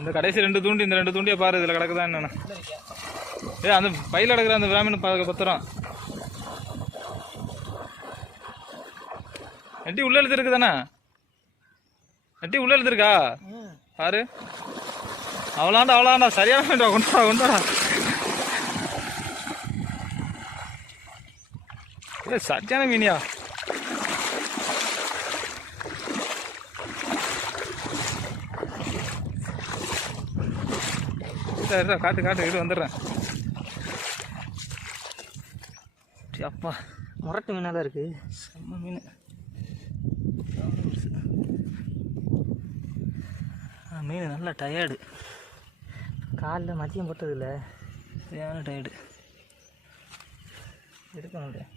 இந்த கடைசி 2 தூண்டி, இந்த 2 தூண்டியை பாரு, இதில் கிடக்குதா என்னென்ன. அந்த பையில் கிடக்குற அந்த பிராமீன் பத்திரம் நட்டி உள்ள எழுதிருக்கு தானே? நட்டி உள்ள எழுதிருக்கா பாரு. அவ்வளோண்டா சரியான கொண்டாடா. சரியான மீனியா. காட்டு இது வந்துடுறேன். அப்பா முரட்டு மீனாக இருக்கு. செம்ம மீன். மீன் நல்லா டயர்டு. காலைல மதியம் போட்டதில்லை, சரியான டயர்டு. எடுக்க முடியாது.